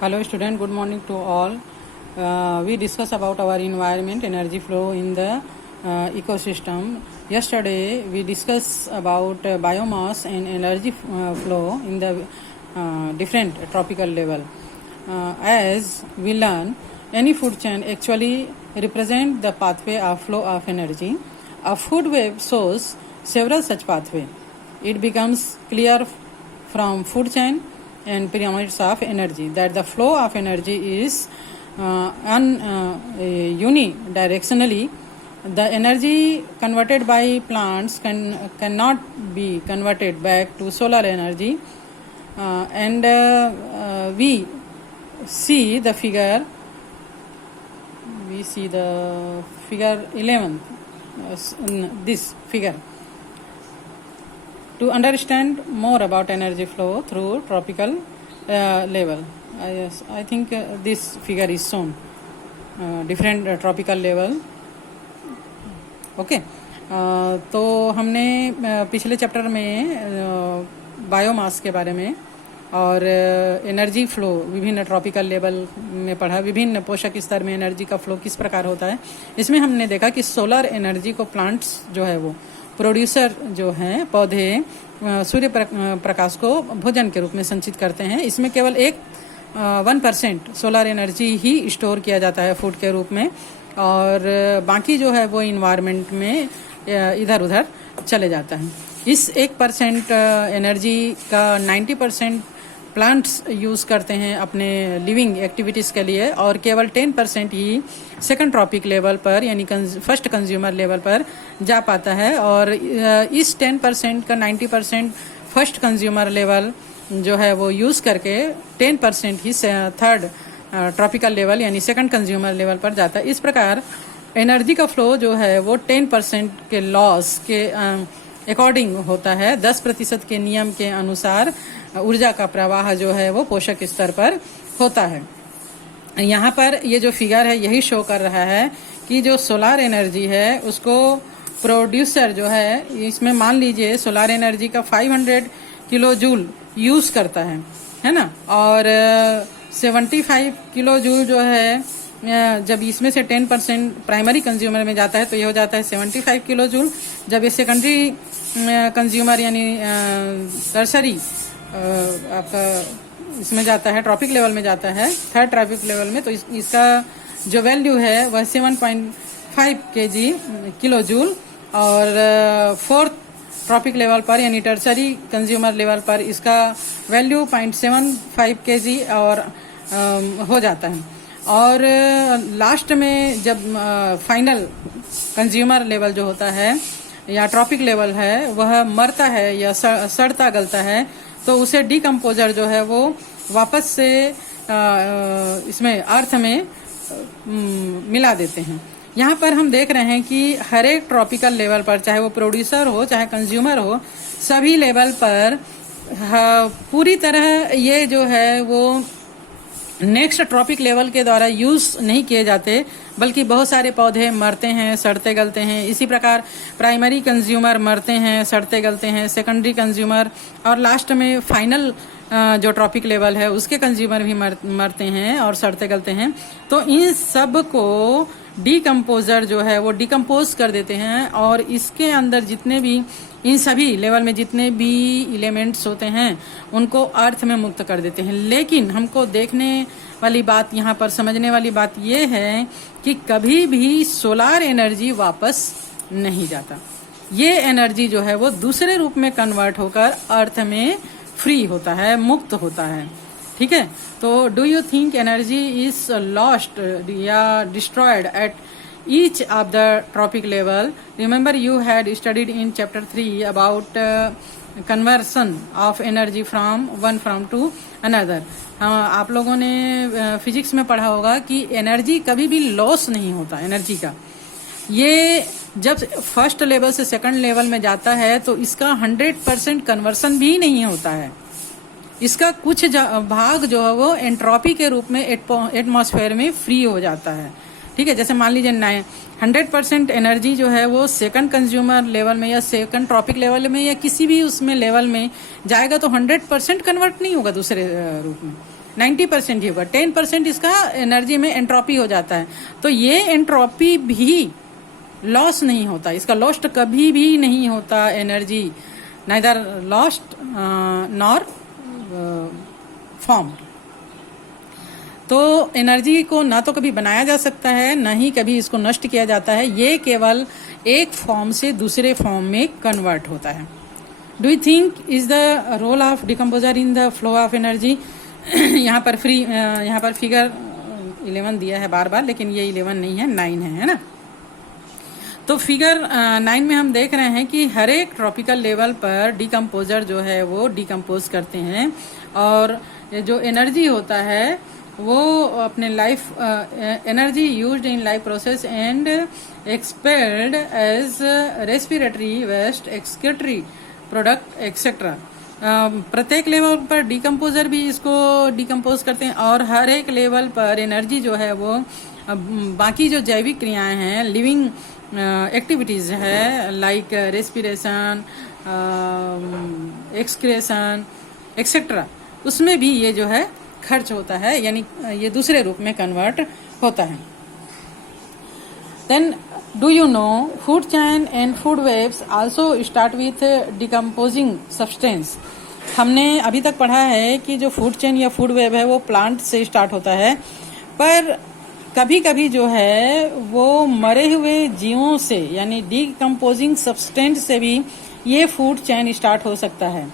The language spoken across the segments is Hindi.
Hello student, good morning to all. We discuss about our environment, energy flow in the ecosystem. Yesterday we discussed about biomass and energy flow in the different tropical level. As we learn, any food chain actually represent the pathway of flow of energy. A food web shows several such pathway. It becomes clear from food chain and pyramids of energy that the flow of energy is unidirectionally. The energy converted by plants cannot be converted back to solar energy, and we see the figure 11, this figure. To understand more about energy flow through tropical level, I think this figure is shown, different tropical level. Okay तो हमने पिछले चैप्टर में बायोमास के बारे में और एनर्जी फ्लो विभिन्न ट्रॉपिकल लेवल में पढ़ा, विभिन्न पोषक स्तर में एनर्जी का फ्लो किस प्रकार होता है। इसमें हमने देखा कि सोलर एनर्जी को प्लांट्स जो है वो प्रोड्यूसर जो हैं, पौधे सूर्य प्रकाश को भोजन के रूप में संचित करते हैं। इसमें केवल 1% सोलर एनर्जी ही स्टोर किया जाता है फूड के रूप में, और बाकी जो है वो इन्वायरमेंट में इधर उधर चले जाता है। इस 1% एनर्जी का 90% प्लांट्स यूज़ करते हैं अपने लिविंग एक्टिविटीज़ के लिए, और केवल 10% ही सेकंड ट्रॉपिक लेवल पर यानी फर्स्ट कंज्यूमर लेवल पर जा पाता है। और इस 10% का 90% फर्स्ट कंज्यूमर लेवल जो है वो यूज़ करके 10% ही थर्ड ट्रॉपिकल लेवल यानी सेकंड कंज्यूमर लेवल पर जाता है। इस प्रकार एनर्जी का फ्लो जो है वो 10% के लॉस के अकॉर्डिंग होता है। 10% के नियम के अनुसार ऊर्जा का प्रवाह जो है वो पोषक स्तर पर होता है। यहाँ पर ये जो फिगर है यही शो कर रहा है कि जो सोलार एनर्जी है उसको प्रोड्यूसर जो है, इसमें मान लीजिए सोलार एनर्जी का 500 किलो जूल यूज़ करता है ना, और 75 किलो जूल जो है जब इसमें से 10% प्राइमरी कंज्यूमर में जाता है तो ये हो जाता है 75 किलो जूल। जब ये सेकेंडरी कंज्यूमर यानी टर्सरी आपका इसमें जाता है, ट्रॉपिक लेवल में जाता है, थर्ड ट्रॉपिक लेवल में, तो इसका जो वैल्यू है वह 7.5 किलो जूल, और फोर्थ ट्रॉपिक लेवल पर यानी टर्सरी कंज्यूमर लेवल पर इसका वैल्यू 0.75 kg और हो जाता है। और लास्ट में जब फाइनल कंज्यूमर लेवल जो होता है या ट्रॉपिक लेवल है वह मरता है या सड़ता गलता है, तो उसे डिकम्पोजर जो है वो वापस से इसमें अर्थ में मिला देते हैं। यहाँ पर हम देख रहे हैं कि हर एक ट्रॉपिकल लेवल पर, चाहे वो प्रोड्यूसर हो चाहे कंज्यूमर हो, सभी लेवल पर पूरी तरह ये जो है वो नेक्स्ट ट्रॉपिक लेवल के द्वारा यूज नहीं किए जाते, बल्कि बहुत सारे पौधे मरते हैं, सड़ते गलते हैं। इसी प्रकार प्राइमरी कंज्यूमर मरते हैं, सड़ते गलते हैं, सेकेंडरी कंज्यूमर, और लास्ट में फाइनल जो ट्रॉपिक लेवल है उसके कंज्यूमर भी मरते हैं और सड़ते गलते हैं। तो इन सब को डिकम्पोजर जो है वो डिकम्पोज कर देते हैं, और इसके अंदर जितने भी इन सभी लेवल में जितने भी एलिमेंट्स होते हैं उनको अर्थ में मुक्त कर देते हैं। लेकिन हमको देखने वाली बात, यहाँ पर समझने वाली बात ये है कि कभी भी सोलार एनर्जी वापस नहीं जाता। ये एनर्जी जो है वो दूसरे रूप में कन्वर्ट होकर अर्थ में फ्री होता है, मुक्त होता है। ठीक है, तो do you think energy is lost या destroyed at each of the tropic level? Remember you had studied in chapter 3 about conversion of energy from one form to another. आप लोगों ने फिजिक्स में पढ़ा होगा कि एनर्जी कभी भी लॉस नहीं होता एनर्जी का। ये जब फर्स्ट लेवल से सेकंड लेवल में जाता है तो इसका 100% कन्वर्सन भी नहीं होता है। इसका कुछ भाग जो है वो एंट्रोपी के रूप में एटमॉस्फेयर में फ्री हो जाता है। ठीक है, जैसे मान लीजिए 100% एनर्जी जो है वो सेकंड कंज्यूमर लेवल में या सेकंड ट्रॉपिक लेवल में या किसी भी उसमें लेवल में जाएगा तो 100% कन्वर्ट नहीं होगा दूसरे रूप में। 90% ही होगा, 10% इसका एनर्जी में एंट्रोपी हो जाता है। तो ये एंट्रोपी भी लॉस नहीं होता, इसका लॉस्ट कभी भी नहीं होता energy, neither lost nor form. तो एनर्जी को ना तो कभी बनाया जा सकता है, ना ही कभी इसको नष्ट किया जाता है, ये केवल एक फॉर्म से दूसरे फॉर्म में कन्वर्ट होता है। Do you think is the role of decomposer in the flow of energy? यहाँ पर फिगर 11 दिया है बार बार, लेकिन ये 11 नहीं है, 9 है ना। तो फिगर 9 में हम देख रहे हैं कि हर एक ट्रॉपिकल लेवल पर डिकम्पोजर जो है वो डिकम्पोज करते हैं, और जो एनर्जी होता है वो अपने life energy used in life process and expelled as respiratory waste, excretory product etcetera. प्रत्येक लेवल पर डिकम्पोजर भी इसको डिकम्पोज करते हैं, और हर एक लेवल पर एनर्जी जो है वो बाकी जो जैविक क्रियाएं हैं, लिविंग एक्टिविटीज है, लाइक रेस्पिरेशन, एक्सक्रेशन एक्सेट्रा, उसमें भी ये जो है खर्च होता है, यानी ये दूसरे रूप में कन्वर्ट होता है। Then do you know food chain and food webs also start with decomposing substance. हमने अभी तक पढ़ा है कि जो फूड चेन या फूड वेव है वो प्लांट से स्टार्ट होता है, पर कभी कभी जो है वो मरे हुए जीवों से, यानी डिकम्पोजिंग सब्सटेंस से भी ये फूड चेन स्टार्ट हो सकता है।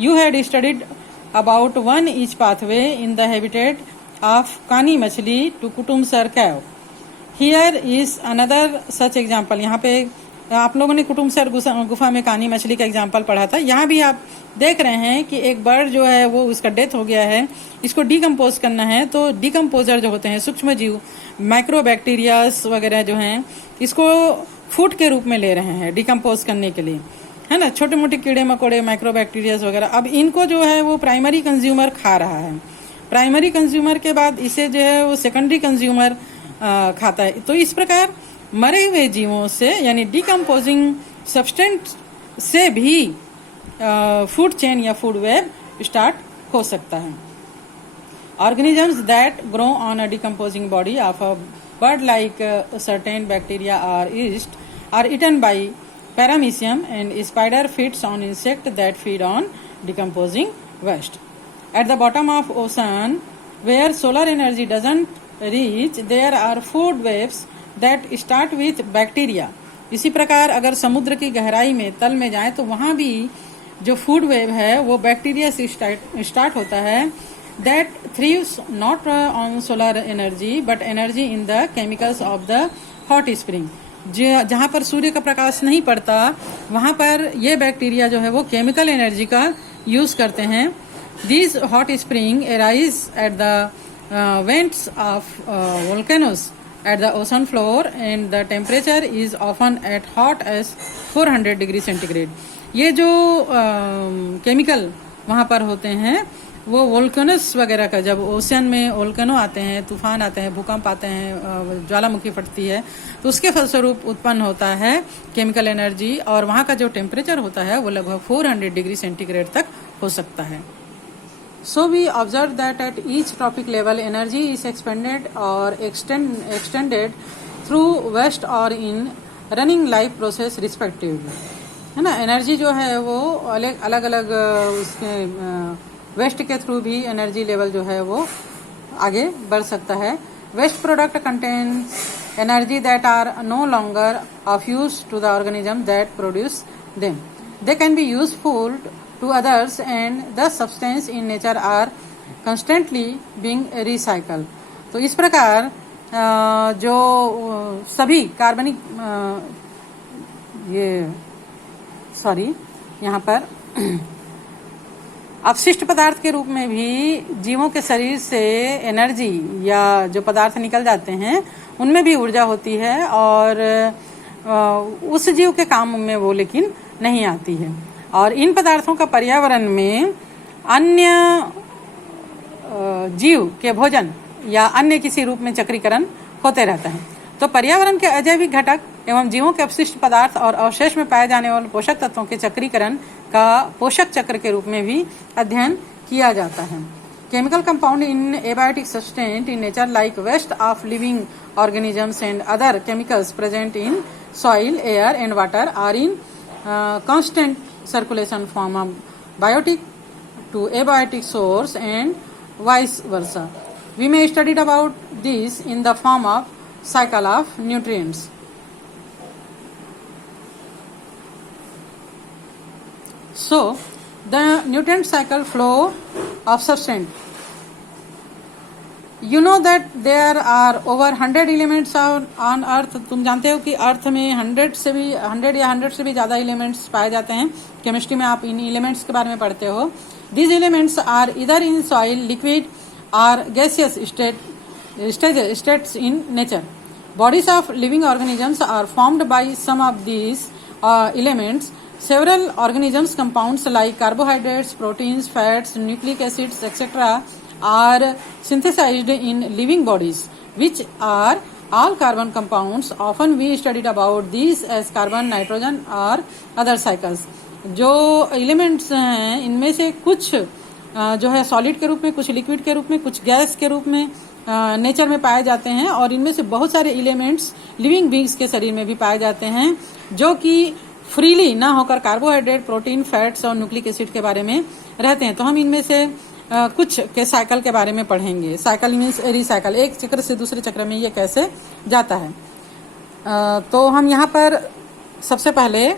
You had studied about one each pathway in the habitat of कानी मछली to कुटुम्बसर कैव। Here is another such example। यहाँ पे आप लोगों ने कुटुम्बसर गुफा में कानी मछली का एग्जाम्पल पढ़ा था। यहाँ भी आप देख रहे हैं कि एक बर्ड जो है वो उसका डेथ हो गया है, इसको डिकम्पोज करना है। तो डिकम्पोजर जो होते हैं सूक्ष्म जीव, माइक्रोबैक्टीरियाज वगैरह जो हैं, इसको फूड के रूप में ले रहे हैं डिकम्पोज करने के लिए, है ना। छोटे मोटे कीड़े मकोड़े, माइक्रोबैक्टीरियाज वगैरह, अब इनको जो है वो प्राइमरी कंज्यूमर खा रहा है। प्राइमरी कंज्यूमर के बाद इसे जो है वो सेकेंडरी कंज्यूमर खाता है। तो इस प्रकार मरे हुए जीवों से, यानी डिकम्पोजिंग सब्सटेंस से भी फूड चेन या फूड वेब स्टार्ट हो सकता है। Organisms that grow on a decomposing body of a bird like certain bacteria are eaten by paramecium, and spider feeds on insect that feed on decomposing waste. At the bottom of ocean, where solar energy doesn't reach, there are food webs that start with bacteria. इसी प्रकार अगर समुद्र की गहराई में तल में जाए तो वहां भी जो फूड वेव है वो बैक्टीरिया से स्टार्ट होता है, that thrives not on solar energy but energy in the chemicals of the hot spring। जहाँ पर सूर्य का प्रकाश नहीं पड़ता वहां पर ये बैक्टीरिया जो है वो केमिकल एनर्जी का यूज करते हैं। This hot spring arise at the vents of volcanoes at the ocean floor and the temperature is often at hot as 400 degree centigrade. ये जो केमिकल वहां पर होते हैं वो वोल्केनस वगैरह का, जब ओशियन में वोल्केनो आते हैं, तूफान आते हैं, भूकंप आते हैं, ज्वालामुखी फटती है, तो उसके फलस्वरूप उत्पन्न होता है केमिकल एनर्जी, और वहाँ का जो टेम्परेचर होता है वो लगभग 400 डिग्री सेंटीग्रेड तक हो सकता है। So we observe that at each trophic level energy is expended और एक्सटेंडेड थ्रू वेस्ट और in running life process respectively, है ना। एनर्जी जो है वो अलग अलग उसके वेस्ट के थ्रू भी एनर्जी लेवल जो है वो आगे बढ़ सकता है। Waste product contains energy that are no longer of use to the organism that produce them. They can be useful to others and the substance in nature are constantly being recycle. तो इस प्रकार जो सभी कार्बनिक यहाँ पर अपशिष्ट पदार्थ के रूप में भी जीवों के शरीर से एनर्जी या जो पदार्थ निकल जाते हैं उनमें भी ऊर्जा होती है, और उस जीव के काम में वो लेकिन नहीं आती है। और इन पदार्थों का पर्यावरण में अन्य जीव के भोजन या अन्य किसी रूप में चक्रीकरण होते रहता है। तो पर्यावरण के अजैविक घटक एवं जीवों के अपशिष्ट पदार्थ और अवशेष में पाए जाने वाले पोषक तत्वों के चक्रीकरण का पोषक चक्र के रूप में भी अध्ययन किया जाता है। chemical compound in abiotic substance in nature like waste of living organisms and other chemicals present in soil, air and water are in constant circulation from a biotic to abiotic source and vice versa. We may study about this in the form of cycle of nutrients. So, the nutrient cycle flow of substance. You know that there are over 100 elements on earth. तुम जानते हो कि अर्थ में 100 या 100 से भी ज़्यादा एलिमेंट्स पाए जाते हैं. केमिस्ट्री में आप इन एलिमेंट्स के बारे में पढ़ते हो. These elements are either in soil, liquid or gaseous states in nature. Bodies of living organisms are formed by some of these elements. Several organisms compounds like carbohydrates, proteins, fats, nucleic acids, etc. are synthesized in living bodies, which are all carbon compounds. Often we studied about these as carbon, nitrogen or other cycles. जो एलिमेंट्स हैं इनमें से कुछ जो है सॉलिड के रूप में, कुछ लिक्विड के रूप में, कुछ गैस के रूप में नेचर में पाए जाते हैं और इनमें से बहुत सारे एलिमेंट्स लिविंग बींग्स के शरीर में भी पाए जाते हैं जो कि फ्रीली ना होकर कार्बोहाइड्रेट, प्रोटीन, फैट्स और न्यूक्लिक एसिड के बारे में रहते हैं. तो हम इनमें से कुछ के साइकिल के बारे में पढ़ेंगे. साइकिल मीन्स रिसाइकल, एक चक्र से दूसरे चक्र में ये कैसे जाता है. तो हम यहाँ पर सबसे पहले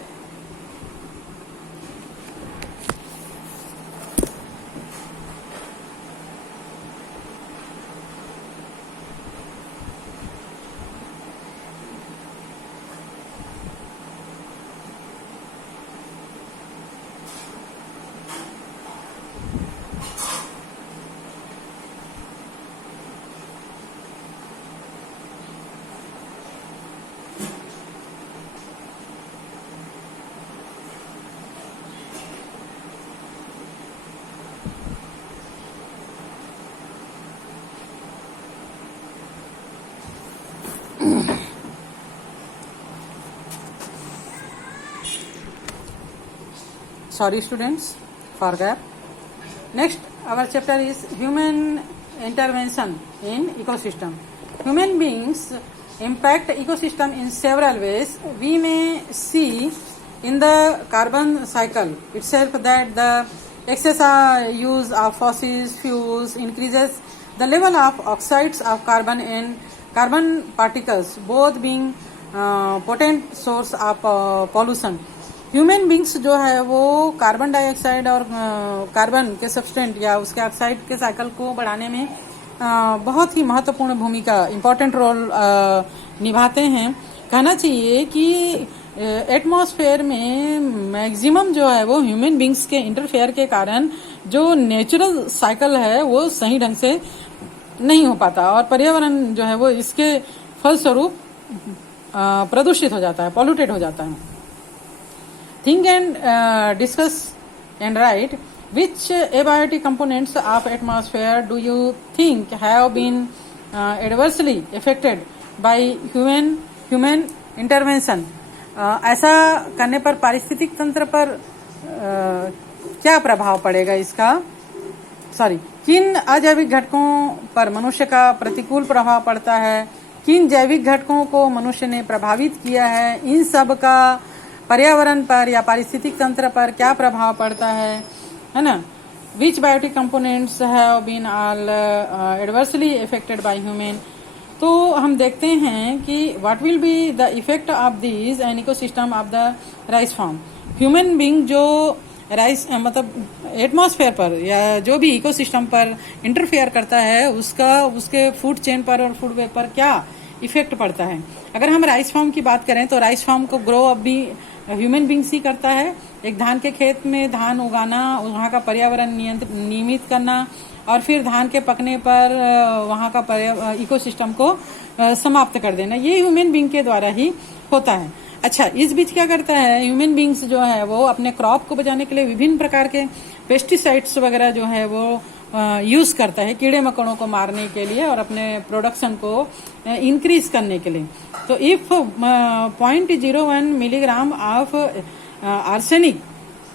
sorry students for gap. Next our chapter is human intervention in ecosystem. Human beings impact ecosystem in several ways. We may see in the carbon cycle itself that the excess use of fossil fuels increases the level of oxides of carbon and carbon particles, both being potent source of pollution. Human beings जो है वो कार्बन डाइऑक्साइड और कार्बन के सब्सटेंट या उसके ऑक्साइड के साइकिल को बढ़ाने में बहुत ही महत्वपूर्ण भूमिका, इम्पोर्टेंट रोल निभाते हैं. कहना चाहिए कि एटमॉस्फेयर में मैक्सिमम जो है वो ह्यूमन बींग्स के इंटरफेयर के कारण जो नेचुरल साइकिल है वो सही ढंग से नहीं हो पाता और पर्यावरण जो है वो इसके फलस्वरूप प्रदूषित हो जाता है, पॉल्यूटेड हो जाता है. Think and discuss and write which abiotic components of atmosphere do you think have been adversely affected by human intervention. ऐसा करने पर पारिस्थितिक तंत्र पर क्या प्रभाव पड़ेगा इसका, किन अजैविक घटकों पर मनुष्य का प्रतिकूल प्रभाव पड़ता है, किन जैविक घटकों को मनुष्य ने प्रभावित किया है, इन सब का पर्यावरण पर या पारिस्थितिक तंत्र पर क्या प्रभाव पड़ता है ना. Which biotic components have been all adversely affected by human. तो हम देखते हैं कि what will be the effect of this an ecosystem of the rice farm. Human being जो राइस मतलब एटमॉस्फेयर पर या जो भी इकोसिस्टम पर इंटरफेयर करता है उसके फूड चेन पर और फूड वेब पर क्या इफेक्ट पड़ता है. अगर हम राइस फॉर्म की बात करें तो राइस फॉर्म को ग्रो अप भी ह्यूमन बींग्स ही करता है. एक धान के खेत में धान उगाना, वहाँ का पर्यावरण नियमित करना और फिर धान के पकने पर वहाँ का इकोसिस्टम को समाप्त कर देना, ये ह्यूमन बींग के द्वारा ही होता है. अच्छा, इस बीच क्या करता है ह्यूमन बींग्स जो है वो अपने क्रॉप को बचाने के लिए विभिन्न प्रकार के पेस्टिसाइड्स वगैरह जो है वो यूज करता है कीड़े मकोड़ों को मारने के लिए और अपने प्रोडक्शन को इंक्रीज करने के लिए. तो if 0.01 milligram of arsenic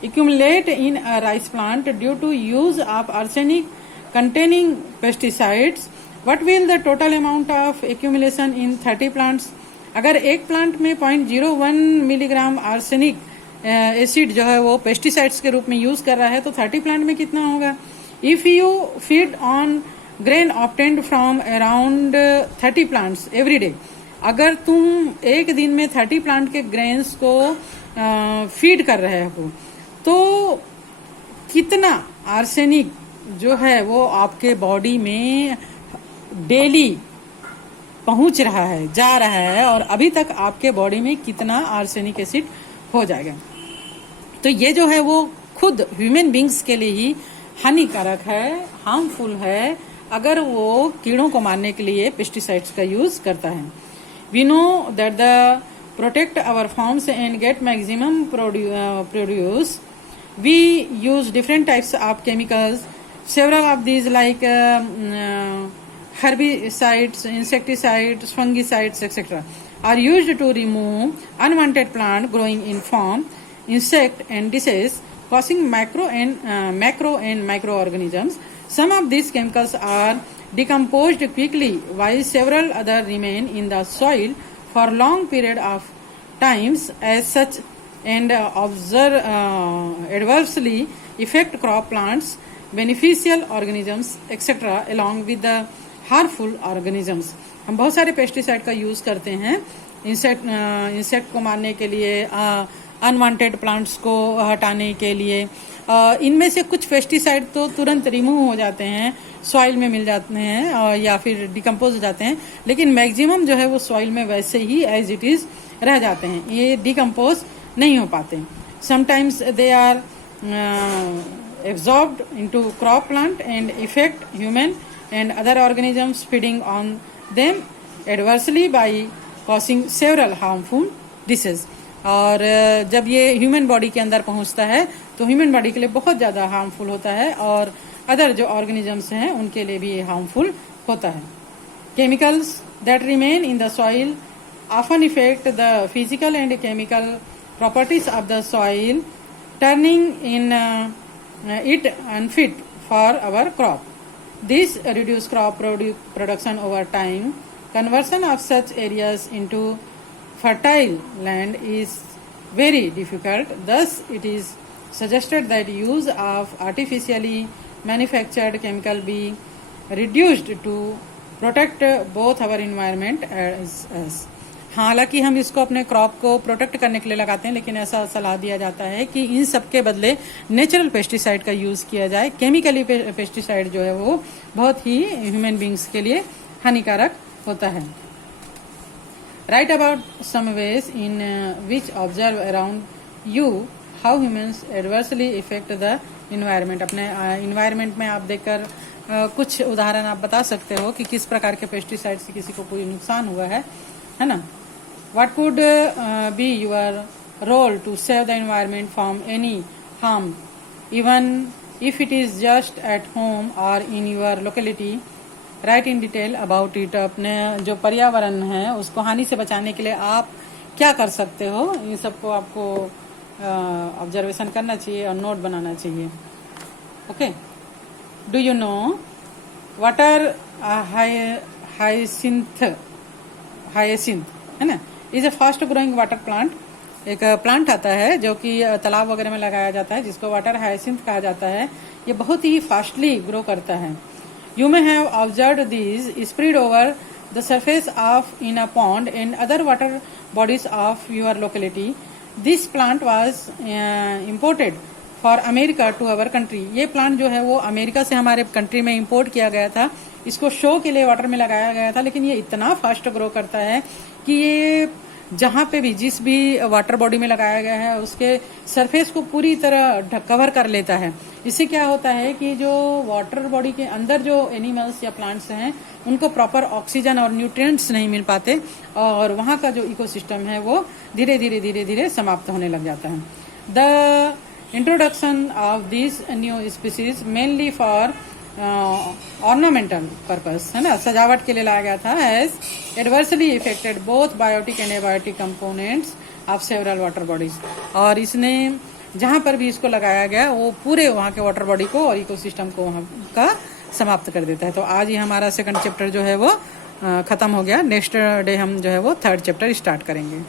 accumulate in a rice plant due to use of arsenic containing pesticides, what will the total amount of accumulation in 30 plants? अगर एक प्लांट में 0.01 मिलीग्राम आर्सेनिक एसिड जो है वो पेस्टिसाइड्स के रूप में यूज कर रहा है तो 30 प्लांट में कितना होगा? If you feed on grain obtained from around 30 plants every day, अगर तुम एक दिन में 30 प्लांट के ग्रेन्स को फीड कर रहे हो तो कितना आर्सेनिक जो है वो आपके बॉडी में डेली पहुंच रहा है, जा रहा है, और अभी तक आपके बॉडी में कितना आर्सेनिक एसिड हो जाएगा। तो ये जो है वो खुद ह्यूमन बींग्स के लिए ही हानिकारक है, हार्मफुल है, अगर वो कीड़ों को मारने के लिए पेस्टिसाइड्स का यूज करता है। We know that the protect our farms and get maximum produce, we use different types of chemicals, several of these like herbicides, insecticides, fungicides, etc. are used to remove unwanted plant growing in farm, insect and disease causing macro and microorganisms. Some of these chemicals are decomposed quickly while several other remain in the soil for long period of times as such and adversely affect crop plants, beneficial organisms etcetera along with the harmful organisms. हम बहुत सारे पेस्टिसाइड का यूज करते हैं इंसेक्ट को मारने के लिए, अनवांटेड प्लांट्स को हटाने के लिए। इनमें से कुछ पेस्टिसाइड तो तुरंत रिमूव हो जाते हैं, सॉइल में मिल जाते हैं या फिर डिकम्पोज हो जाते हैं, लेकिन मैक्सिमम जो है वो सॉइल में वैसे ही एज इट इज रह जाते हैं, ये डिकम्पोज नहीं हो पाते। Sometimes they are absorbed into crop plant and affect human and other organisms feeding on them adversely by causing several harmful diseases। और जब ये ह्यूमन बॉडी के अंदर पहुंचता है तो ह्यूमन बॉडी के लिए बहुत ज्यादा हार्मफुल होता है और अदर जो ऑर्गेनिजम्स हैं उनके लिए भी हार्मफुल होता है। Chemicals that remain in the soil often affect the physical and chemical properties of the soil, turning in it unfit for our crop. This reduce crop production over time. Conversion of such areas into fertile land is very difficult. Thus, it is suggested that use of artificially manufactured chemical be reduced to protect both our environment as हालांकि हम इसको अपने क्रॉप को प्रोटेक्ट करने के लिए लगाते हैं, लेकिन ऐसा सलाह दिया जाता है कि इन सब के बदले नेचुरल पेस्टिसाइड का यूज किया जाए। केमिकली पेस्टिसाइड जो है वो बहुत ही ह्यूमन बींग्स के लिए हानिकारक होता है। Write about some ways in which observe around you how humans adversely effect the environment. अपने इन्वायरमेंट में आप देखकर कुछ उदाहरण आप बता सकते हो कि किस प्रकार के पेस्टिसाइड से किसी को कोई नुकसान हुआ है ना। What could be your role to save the environment from any harm, even if it is just at home or in your locality? Write in detail about it. अपने जो पर्यावरण है उसको हानि से बचाने के लिए आप क्या कर सकते हो, इन सबको आपको ऑब्जर्वेशन करना चाहिए और नोट बनाना चाहिए। Okay, do you no water hyacinth है ना, is a fast growing water plant. एक प्लांट आता है जो कि तालाब वगैरह में लगाया जाता है जिसको वाटर हाइसिंथ कहा जाता है। ये बहुत ही फास्टली ग्रो करता है। You may have observed this spread over the surface of in a pond and other water bodies of your locality. This plant was imported for America to our country. ये प्लांट जो है वो अमेरिका से हमारे कंट्री में इम्पोर्ट किया गया था। इसको शो के लिए वाटर में लगाया गया था, लेकिन ये इतना फास्ट ग्रो करता है कि ये जहां पे भी जिस भी वाटर बॉडी में लगाया गया है उसके सरफेस को पूरी तरह कवर कर लेता है। इससे क्या होता है कि जो वाटर बॉडी के अंदर जो एनिमल्स या प्लांट्स हैं उनको प्रॉपर ऑक्सीजन और न्यूट्रिएंट्स नहीं मिल पाते और वहां का जो इकोसिस्टम है वो धीरे धीरे समाप्त होने लग जाता है। The introduction of this new species mainly for ornamental purpose है ना, सजावट के लिए लाया गया था। As adversely effected both biotic and abiotic components of several water bodies. और इसने जहां पर भी इसको लगाया गया वो पूरे वहां के वाटर बॉडी को और इकोसिस्टम को वहां का समाप्त कर देता है। तो आज ही हमारा सेकंड चैप्टर जो है वो ख़त्म हो गया। नेक्स्ट डे हम जो है वो थर्ड चैप्टर स्टार्ट करेंगे।